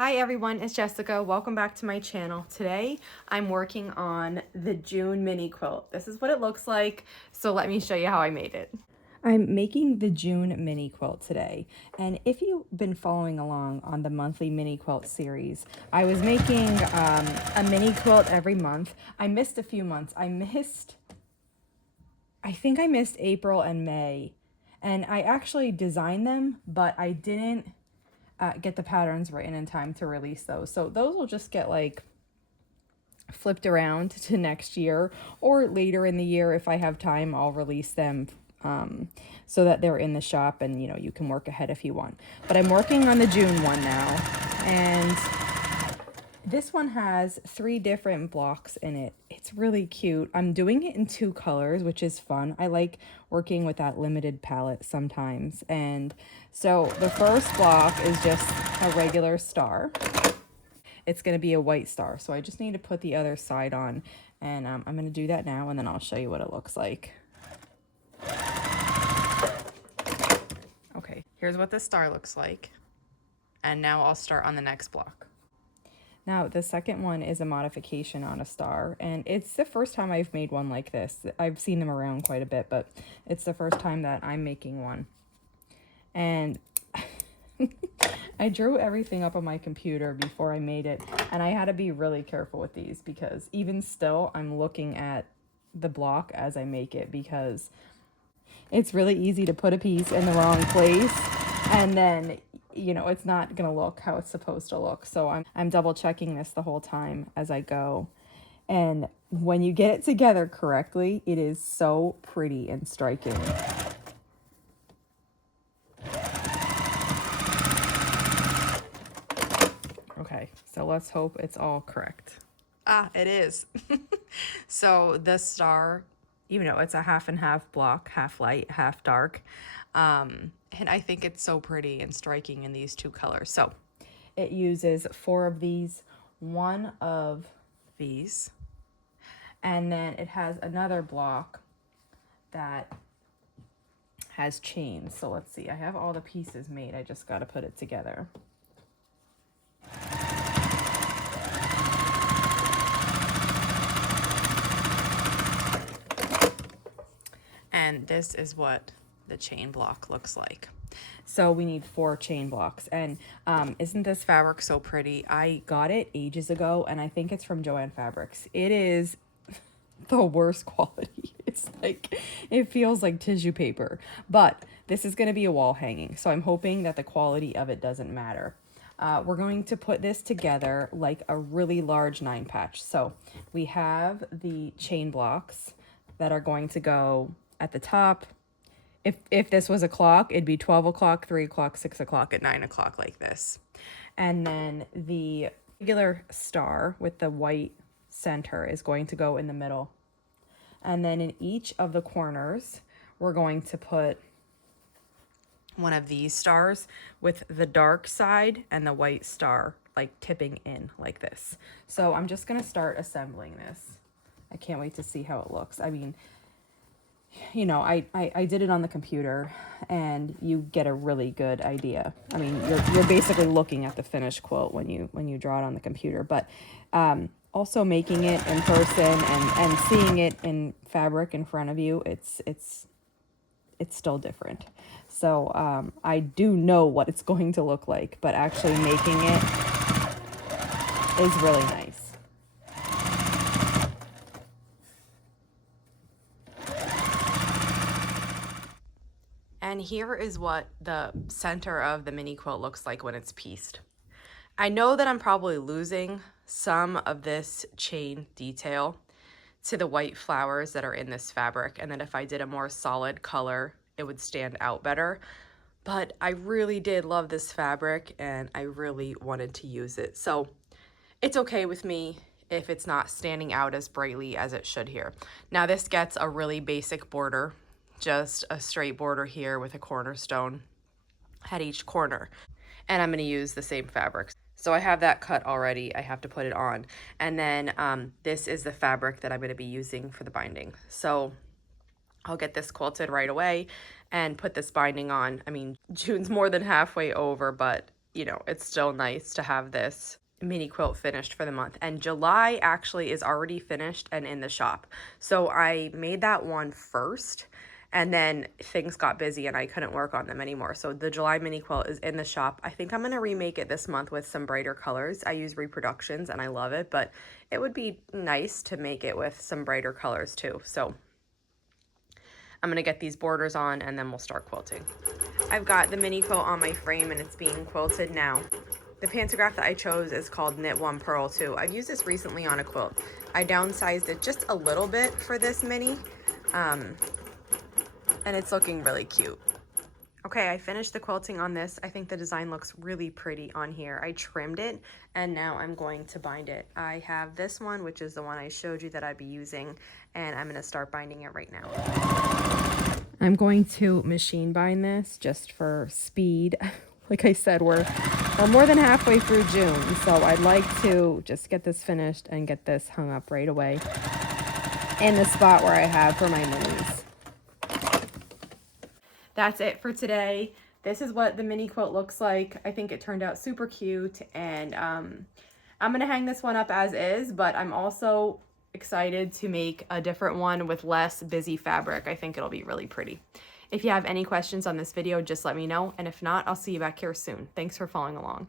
Hi everyone, it's Jessica. Welcome back to my channel. Today I'm working on the June mini quilt. This is what it looks like, so let me show you how I made it. I'm making the June mini quilt today, and if you've been following along on the monthly mini quilt series, I was making a mini quilt every month. I missed a few months. I think I missed April and May, and I actually designed them, but I didn't get the patterns written in time to release those. So those will just get like flipped around to next year, or later in the year if I have time I'll release them so that they're in the shop and you can work ahead if you want. But I'm working on the June one now, and this one has 3 different blocks in it. It's really cute. I'm doing it in 2 colors, which is fun. I like working with that limited palette sometimes. And so the first block is just a regular star. It's going to be a white star. So I just need to put the other side on, and I'm going to do that now, and then I'll show you what it looks like. Okay, here's what the star looks like. And now I'll start on the next block. Now, the second one is a modification on a star, and it's the first time I've made one like this. I've seen them around quite a bit, but it's the first time that I'm making one. And I drew everything up on my computer before I made it, and I had to be really careful with these because even still, I'm looking at the block as I make it, because it's really easy to put a piece in the wrong place and then it's not gonna look how it's supposed to look. So I'm double checking this the whole time as I go. And when you get it together correctly, it is so pretty and striking. Okay, so let's hope it's all correct. Ah, it is. So the star, it's a half and half block, half light, half dark. And I think it's so pretty and striking in these 2 colors. So it uses 4 of these, 1 of these, and then it has another block that has chains. So let's see, I have all the pieces made. I just got to put it together. And this is what the chain block looks like. So we need 4 chain blocks. And isn't this fabric so pretty? I got it ages ago, and I think it's from Joann Fabrics. It is the worst quality. It's like, it feels like tissue paper. But this is going to be a wall hanging, so I'm hoping that the quality of it doesn't matter. We're going to put this together like a really large 9 patch. So we have the chain blocks that are going to go at the top. If this was a clock, it'd be 12 o'clock, 3 o'clock, 6 o'clock, and 9 o'clock like this. And then the regular star with the white center is going to go in the middle. And then in each of the corners, we're going to put one of these stars with the dark side and the white star like tipping in like this. So I'm just going to start assembling this. I can't wait to see how it looks. I mean, I did it on the computer, and you get a really good idea. I mean, you're basically looking at the finished quilt when you draw it on the computer, but also making it in person and seeing it in fabric in front of you, it's still different. So I do know what it's going to look like, but actually making it is really nice. And here is what the center of the mini quilt looks like when it's pieced. I know that I'm probably losing some of this chain detail to the white flowers that are in this fabric, and that if I did a more solid color, it would stand out better. But I really did love this fabric, and I really wanted to use it. So it's okay with me if it's not standing out as brightly as it should here. Now this gets a really basic border, just a straight border here with a cornerstone at each corner. And I'm going to use the same fabric. So I have that cut already. I have to put it on. And then this is the fabric that I'm going to be using for the binding. So I'll get this quilted right away and put this binding on. I mean, June's more than halfway over, but you know, it's still nice to have this mini quilt finished for the month. And July actually is already finished and in the shop. So I made that one first, and then things got busy and I couldn't work on them anymore. So the July mini quilt is in the shop. I think I'm going to remake it this month with some brighter colors. I use reproductions and I love it, but it would be nice to make it with some brighter colors too. So I'm gonna get these borders on and then we'll start quilting. I've got the mini quilt on my frame and it's being quilted now. The pantograph that I chose is called Knit One Purl 2. I've used this recently on a quilt. I downsized it just a little bit for this mini, and it's looking really cute. Okay, I finished the quilting on this. I think the design looks really pretty on here. I trimmed it and now I'm going to bind it. I have this one, which is the one I showed you that I'd be using, and I'm gonna start binding it right now. I'm going to machine bind this just for speed. Like I said, we're more than halfway through June, so I'd like to just get this finished and get this hung up right away in the spot where I have for my minis. That's it for today. This is what the mini quilt looks like. I think it turned out super cute, and I'm gonna hang this one up as is, but I'm also excited to make a different one with less busy fabric. I think it'll be really pretty. If you have any questions on this video, just let me know, and if not, I'll see you back here soon. Thanks for following along.